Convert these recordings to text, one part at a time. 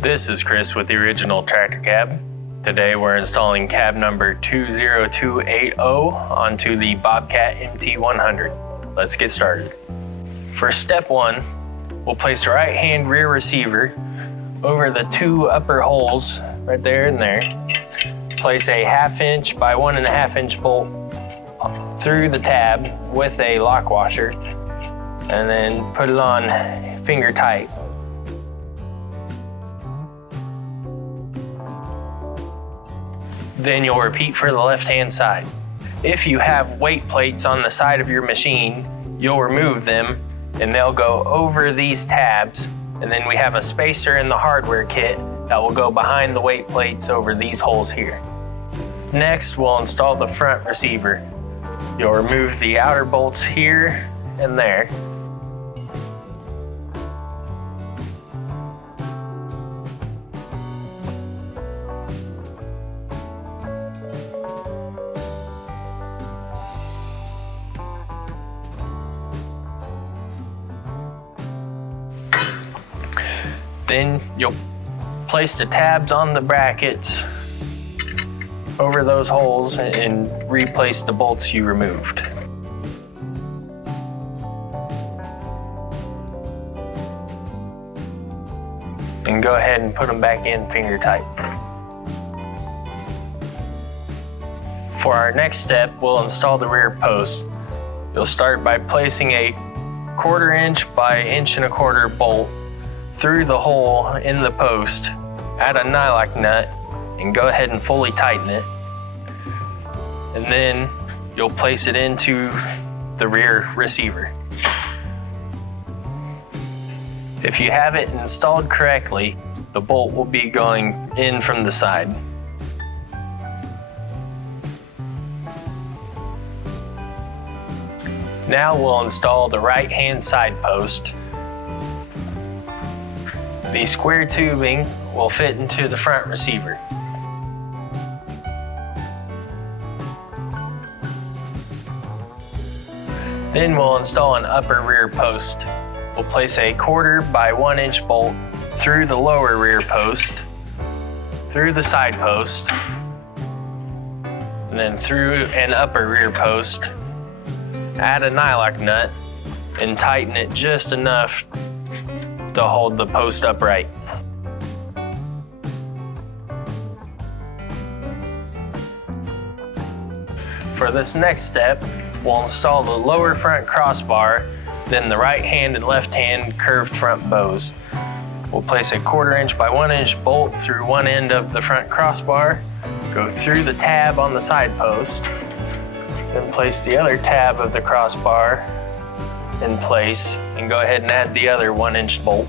This is Chris with the original tractor cab. Today we're installing cab number 20280 onto the Bobcat MT100. Let's get started. For step one, we'll place the right hand rear receiver over the two upper holes right there and there. Place a 1/2 inch by 1.5 inch bolt through the tab with a lock washer and then put it on finger tight. Then you'll repeat for the left-hand side. If you have weight plates on the side of your machine, you'll remove them and they'll go over these tabs. And then we have a spacer in the hardware kit that will go behind the weight plates over these holes here. Next, we'll install the front receiver. You'll remove the outer bolts here and there. Then you'll place the tabs on the brackets over those holes and replace the bolts you removed. And go ahead and put them back in finger tight. For our next step, we'll install the rear post. You'll start by placing a 1/4 inch by 1.25 inch bolt through the hole in the post, add a nylock nut, and go ahead and fully tighten it. And then you'll place it into the rear receiver. If you have it installed correctly, the bolt will be going in from the side. Now we'll install the right-hand side post. The square tubing will fit into the front receiver. Then we'll install an upper rear post. We'll place a 1/4 by 1 inch bolt through the lower rear post, through the side post, and then through an upper rear post. Add a nylock nut and tighten it just enough to hold the post upright. For this next step, we'll install the lower front crossbar, then the right hand and left hand curved front bows. We'll place a 1/4 inch by 1 inch bolt through one end of the front crossbar, go through the tab on the side post, then place the other tab of the crossbar in place and go ahead and add the other 1 inch bolt.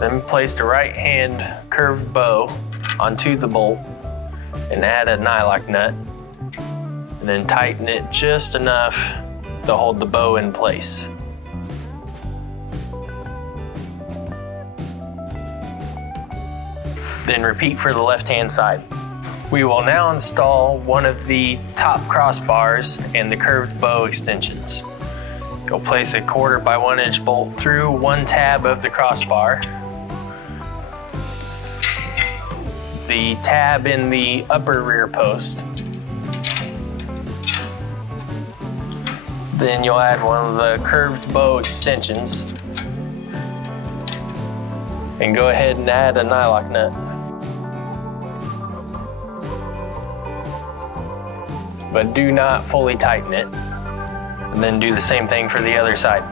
Then place the right hand curved bow onto the bolt and add a nylock nut and then tighten it just enough to hold the bow in place. Then repeat for the left-hand side. We will now install one of the top crossbars and the curved bow extensions. You'll place a 1/4 by 1 inch bolt through one tab of the crossbar, the tab in the upper rear post. Then you'll add one of the curved bow extensions and go ahead and add a nylock nut. But do not fully tighten it. And then do the same thing for the other side.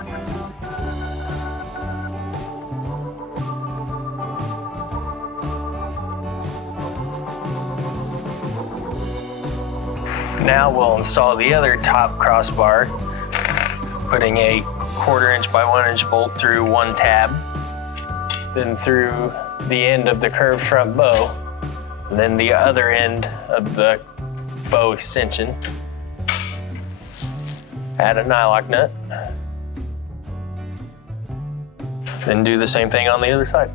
Now we'll install the other top crossbar, putting a 1/4 inch by 1 inch bolt through one tab, then through the end of the curved front bow, and then the other end of the bow extension. Add a nylock nut, then do the same thing on the other side.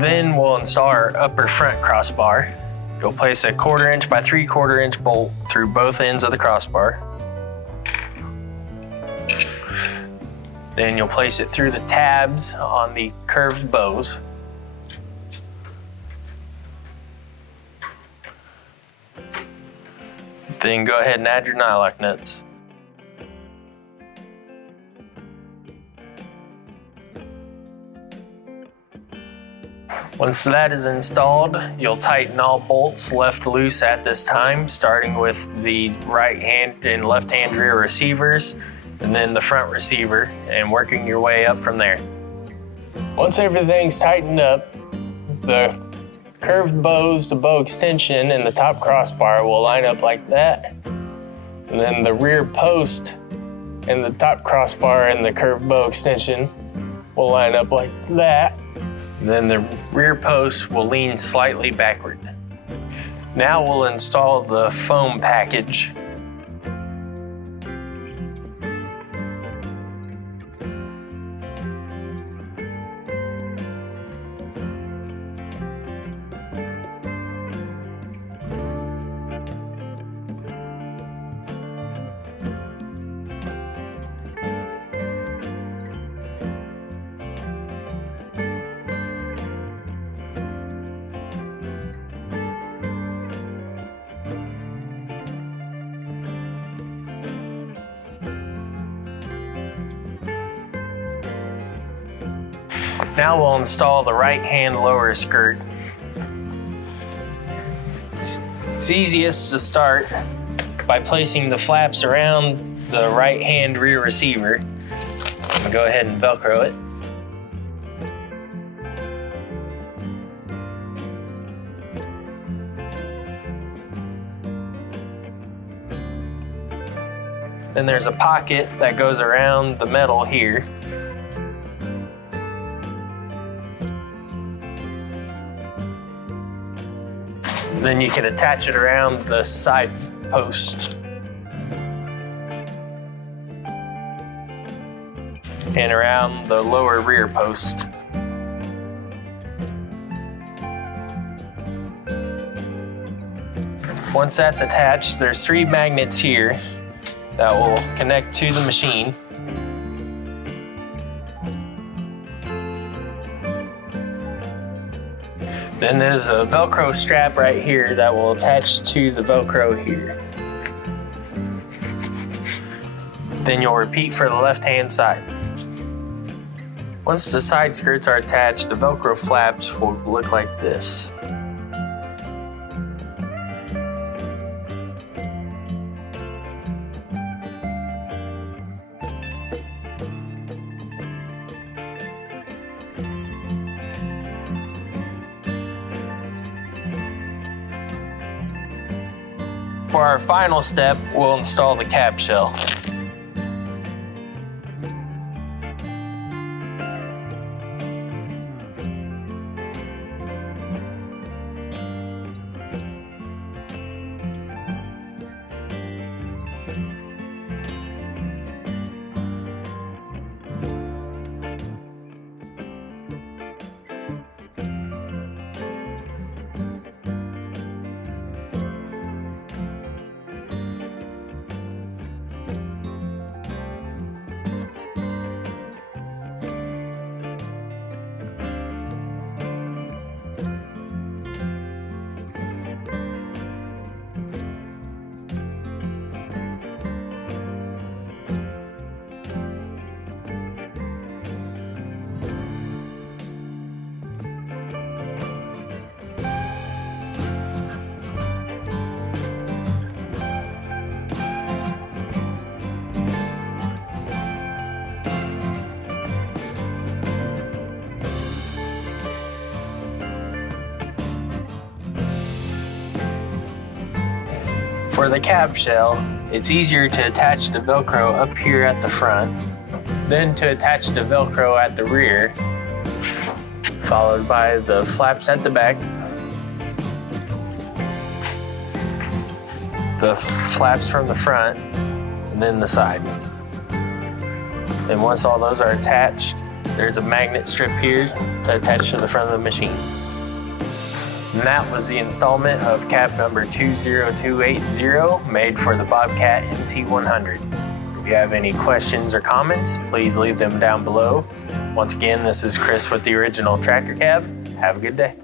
Then we'll install our upper front crossbar. You'll place a 1/4 inch by 3/4 inch bolt through both ends of the crossbar. Then you'll place it through the tabs on the curved bows. Then go ahead and add your nylock nuts. Once that is installed, you'll tighten all bolts left loose at this time, starting with the right hand and left hand rear receivers, and then the front receiver, and working your way up from there. Once everything's tightened up, the curved bows, the bow extension, and the top crossbar will line up like that. And then the rear post and the top crossbar and the curved bow extension will line up like that. Then the rear post will lean slightly backward. Now we'll install the foam package. Now we'll install the right hand lower skirt. It's easiest to start by placing the flaps around the right hand rear receiver. And go ahead and Velcro it. Then there's a pocket that goes around the metal here. Then you can attach it around the side post and around the lower rear post. Once that's attached, there's 3 magnets here that will connect to the machine. Then there's a Velcro strap right here that will attach to the Velcro here. Then you'll repeat for the left-hand side. Once the side skirts are attached, the Velcro flaps will look like this. For our final step, we'll install the cab shell. For the cab shell, it's easier to attach the Velcro up here at the front, then to attach the Velcro at the rear, followed by the flaps at the back, the flaps from the front, and then the side. And once all those are attached, There's a magnet strip here to attach to the front of the machine. And that was the installment of cab number 20280 made for the Bobcat MT100. If you have any questions or comments, please leave them down below. Once again, this is Chris with the original tractor cab. Have a good day.